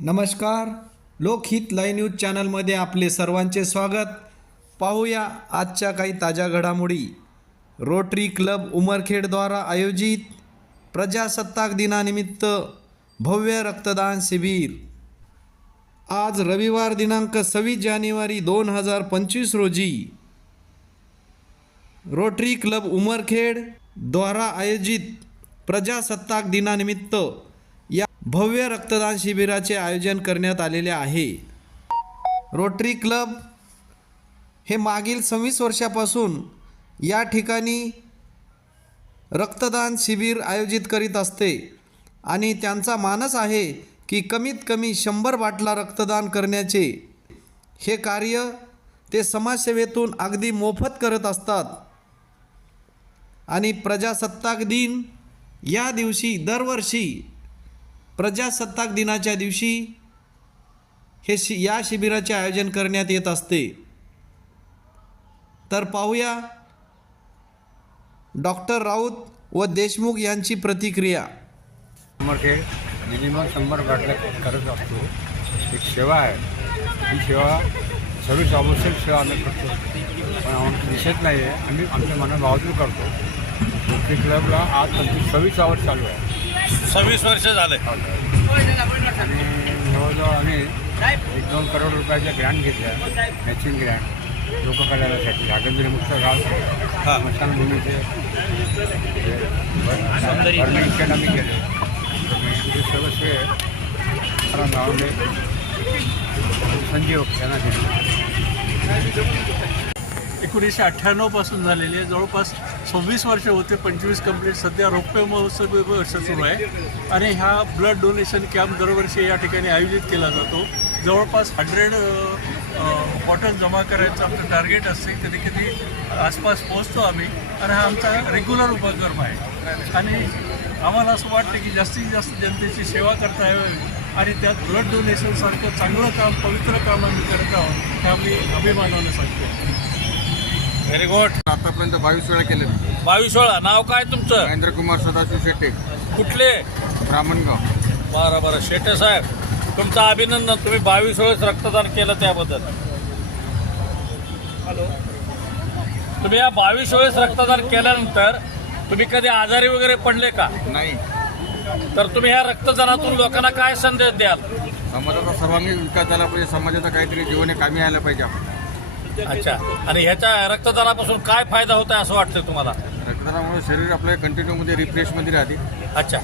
नमस्कार. लोकहित live news चॅनलमध्ये आपले सर्वांचे स्वागत. पाहूया आजच्या काही ताज्या घडामोडी. रोटरी क्लब उमरखेडद्वारा आयोजित प्रजासत्ताक दिनानिमित्त भव्य रक्तदान शिबिर. आज रविवार दिनांक सव्वीस जानेवारी दोन हजार पंचवीस रोजी रोटरी क्लब उमरखेड द्वारा आयोजित प्रजासत्ताक दिनानिमित्त भव्य रक्तदान शिबिराचे आयोजन करण्यात आलेले आहे. रोटरी क्लब हे मागील सव्वीस वर्षापासून या ठिकाणी रक्तदान शिबिर आयोजित करीत असते आणि त्यांचा मानस आहे की कमीत कमी शंभर बाटला रक्तदान करण्याचे हे कार्य ते समाजसेवेतून अगदी मोफत करत असतात. आणि प्रजासत्ताक दिन या दिवशी दरवर्षी प्रजासत्ताक दिनाच्या दिवशी हे शि या शिबिराचे आयोजन करण्यात येत असते. तर पाहूया. डॉक्टर राऊत व देशमुख यांची प्रतिक्रिया. मध्ये मिनिमम शंभर बाटल्या करत असतो. एक सेवा आहे. ही सेवा सर्वच आवश्यक सेवा आम्ही करतो. पण आम्हाला दिसत नाही आहे आम्ही आमच्या मनाभावातून करतो रोटरी क्लबला आज पंचवीस सव्वीस आवर चालू आहे. सव्वीस वर्ष झाले. आणि जवळजवळ आम्ही एक दोन करोड रुपयाच्या ग्रँट घेतल्या. मॅचिंग ग्रँट लोक कल्याणासाठी. रागेंद्र मुक्त गाव. स्मशानभूमीचे. शेड आम्ही केले. हे सर्व श्रेय गावले संजीव यांना दिले. एकोणीसशे अठ्ठ्याण्णवपासून झालेली आहे. जवळपास सव्वीस वर्ष होते पंचवीस कंप्लीट. सध्या रौप्य महोत्सव वर्ष सुरू आहे. आणि हा ब्लड डोनेशन कॅम्प दरवर्षी या ठिकाणी आयोजित केला जातो. जवळपास हंड्रेड बॉटल जमा करायचं आमचं टार्गेट असते. कधी कधी आसपास पोहोचतो आम्ही. आणि हा आमचा रेग्युलर उपक्रम आहे. आणि आम्हाला असं वाटतं की जास्तीत जास्त जनतेची सेवा करता यावी. आणि त्यात ब्लड डोनेशनसारखं चांगलं काम पवित्र काम आम्ही करत आहोत. हे आम्ही अभिमानानं सांगतो. व्हेरी गुड आतापर्यंत बावीस वेळा केले बावीस वेळा. नाव काय तुमचं? महेंद्र कुमार सदाशिव शेट्टे कुठले? ब्राह्मणगाव. बरं बरं. शेटे साहेब तुमचं अभिनंदन. तुम्ही बावीस वेळेस रक्तदान केलं त्याबद्दल. हॅलो. तुम्ही या बावीस वेळेस रक्तदान केल्यानंतर तुम्ही कधी आजारी वगैरे पडले का? नाही. तर तुम्ही ह्या रक्तदानातून लोकांना काय संदेश द्याल? समाजाचा सर्वांगीण विकास झाला पाहिजे. समाजाचा काहीतरी जीवन कामी आलं पाहिजे. आपण अच्छा. आणि ह्याच्या रक्तदानापासून काय फायदा होत आहे असं वाटतं तुम्हाला? रक्तदानामुळे शरीर आपल्या कंटिन्यूमध्ये रिफ्रेशमध्ये राहते. अच्छा.